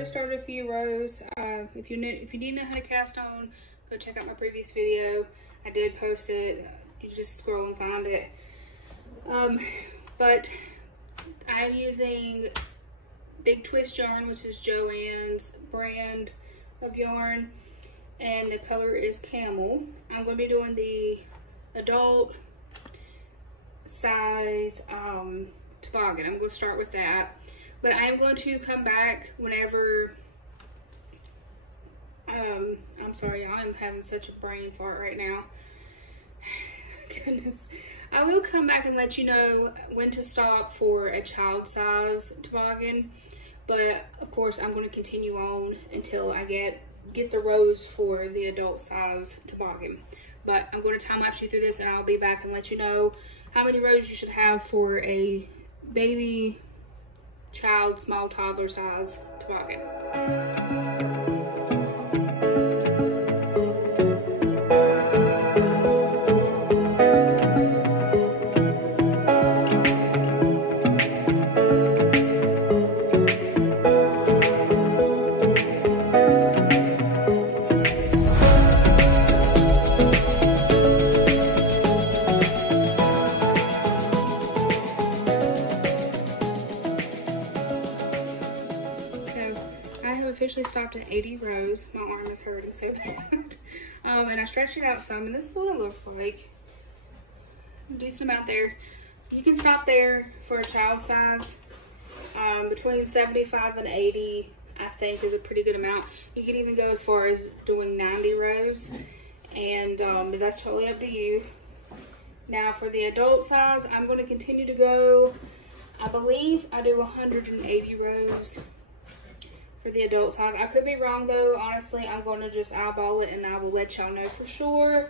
already started a few rows. If you didn't know how to cast on, go check out my previous video. I did post it. You just scroll and find it. But I'm using Big Twist yarn, which is Joann's brand of yarn, and the color is Camel. I'm going to be doing the adult size toboggan. I'm going to start with that, but I am going to come back whenever I'm sorry, I'm having such a brain fart right now. Goodness. I will come back and let you know when to stop for a child size toboggan, but of course I'm going to continue on until I get the rows for the adult size toboggan. But I'm going to time lapse you through this, and I'll be back and let you know how many rows you should have for a baby, child, small toddler size toboggan. Officially stopped at 80 rows. My arm is hurting so bad. And I stretched it out some, and this is what it looks like. A decent amount there. You can stop there for a child size. Between 75 and 80, I think, is a pretty good amount. You can even go as far as doing 90 rows, and that's totally up to you. Now for the adult size, I'm going to continue to go, I believe I do 180 rows for the adult size. I could be wrong though. Honestly, I'm going to just eyeball it, and I will let y'all know for sure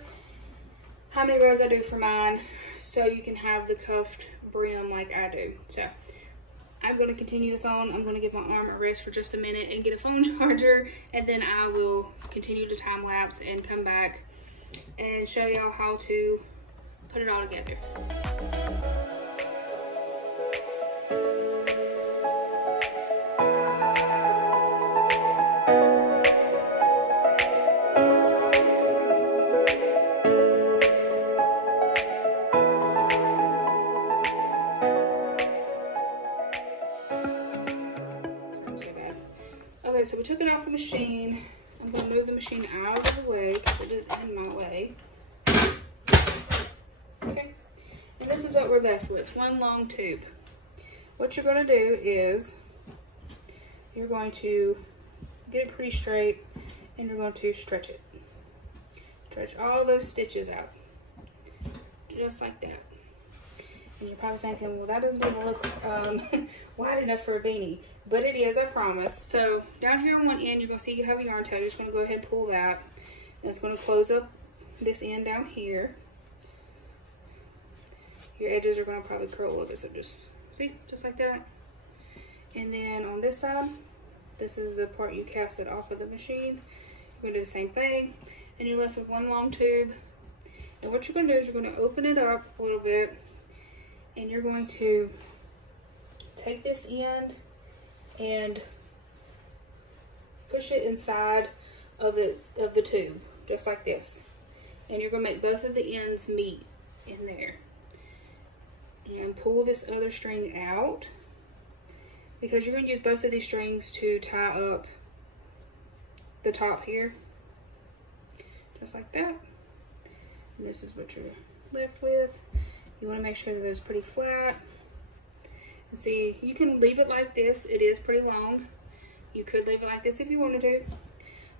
how many rows I do for mine, so you can have the cuffed brim like I do. So I'm going to continue this on. I'm going to give my arm a rest for just a minute and get a phone charger, and then I will continue to time lapse and come back and show y'all how to put it all together. Okay, so we took it off the machine. I'm going to move the machine out of the way because it is in my way. Okay, and this is what we're left with, one long tube. What you're going to do is you're going to get it pretty straight, and you're going to stretch it. Stretch all those stitches out, just like that. And you're probably thinking, well, that doesn't even look wide enough for a beanie. But it is, I promise. So down here on one end, you're going to see you have a yarn tail. You're just going to go ahead and pull that. And it's going to close up this end down here. Your edges are going to probably curl a little bit. So just, see, just like that. And then on this side, this is the part you cast it off of the machine. You're going to do the same thing. And you're left with one long tube. And what you're going to do is you're going to open it up a little bit. And you're going to take this end and push it inside of the tube, just like this. And you're going to make both of the ends meet in there. And pull this other string out, because you're going to use both of these strings to tie up the top here, just like that. And this is what you're left with. You want to make sure that it's pretty flat. And see, you can leave it like this. It is pretty long. You could leave it like this if you wanted to.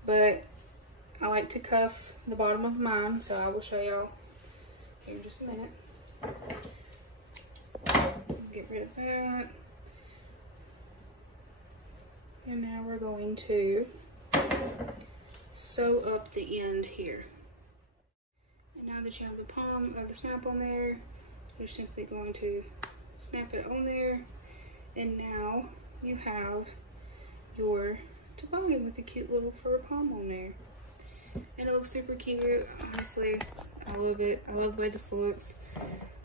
But I like to cuff the bottom of mine, so I will show y'all here in just a minute. Get rid of that. And now we're going to sew up the end here. And now that you have the palm of the snap on there, you're simply going to snap it on there, and now you have your toboggan with a cute little fur palm on there. And it looks super cute. Honestly, I love it. I love the way this looks.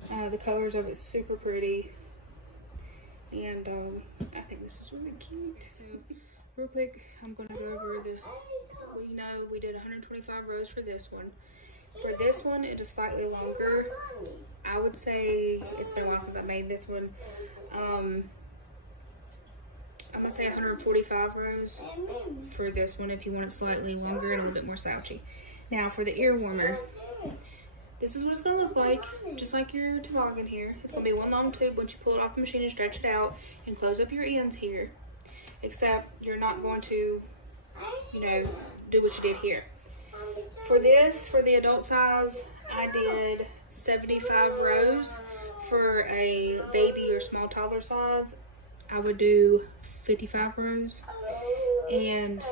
The colors of it's super pretty, and I think this is really cute. So real quick, I'm going to go over we know we did 125 rows for this one. For this one, it is slightly longer. I would say, it's been a while since I made this one. I'm going to say 145 rows for this one if you want it slightly longer and a little bit more slouchy. Now for the ear warmer, this is what it's going to look like, just like your toboggan here. It's going to be one long tube once you pull it off the machine and stretch it out and close up your ends here. Except you're not going to, you know, do what you did here. For this, for the adult size, I did 75 rows. For a baby or small toddler size, I would do 55 rows. And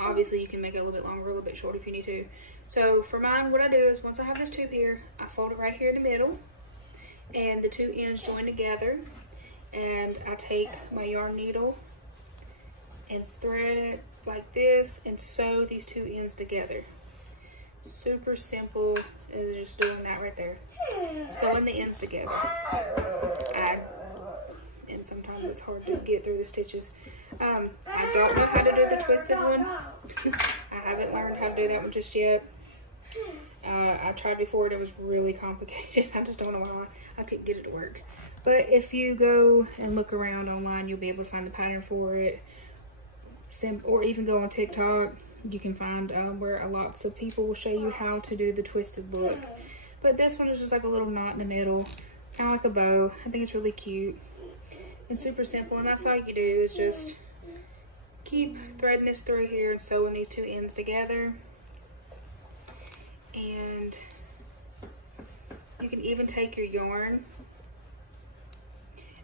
obviously you can make it a little bit longer, a little bit short if you need to. So for mine, what I do is once I have this tube here, I fold it right here in the middle and the two ends join together. And I take my yarn needle and thread it like this and sew these two ends together. Super simple as just doing that right there. Sewing the ends together. And sometimes it's hard to get through the stitches. I don't know how to do the twisted one. I haven't learned how to do that one just yet. I tried before and it was really complicated. I just don't know why I couldn't get it to work. But if you go and look around online, you'll be able to find the pattern for it. Or even go on TikTok, you can find where lots of people will show you how to do the twisted look. But this one is just like a little knot in the middle, kind of like a bow. I think it's really cute and super simple. And that's all you do is just keep threading this through here and sewing these two ends together. And you can even take your yarn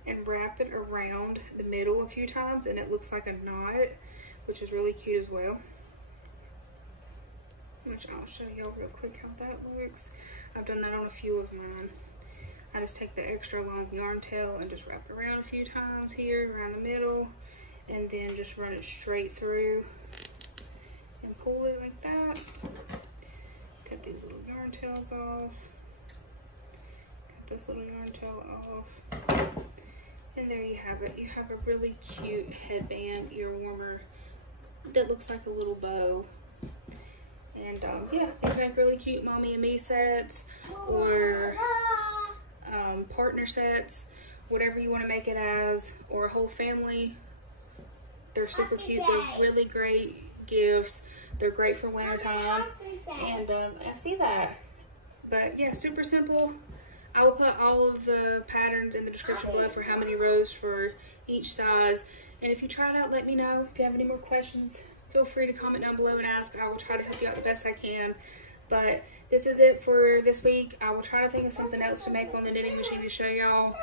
and wrap it around the middle a few times and it looks like a knot, which is really cute as well. Which I'll show y'all real quick how that looks. I've done that on a few of mine. I just take the extra long yarn tail and just wrap it around a few times here around the middle and then just run it straight through and pull it like that. Cut these little yarn tails off. Cut this little yarn tail off. And there you have it. You have a really cute headband ear warmer that looks like a little bow. And yeah, these make really cute mommy and me sets or partner sets, whatever you want to make it as, or a whole family. They're super cute. They're really great gifts. They're great for winter time. And I see that. But yeah, super simple. I will put all of the patterns in the description below for how many rows for each size. And if you try it out, let me know. If you have any more questions, feel free to comment down below and ask. I will try to help you out the best I can. But this is it for this week. I will try to think of something else to make on the knitting machine to show y'all.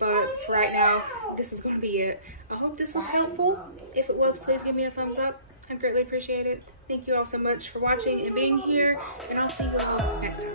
But for right now, this is going to be it. I hope this was helpful. If it was, please give me a thumbs up. I'd greatly appreciate it. Thank you all so much for watching and being here. And I'll see you all next time.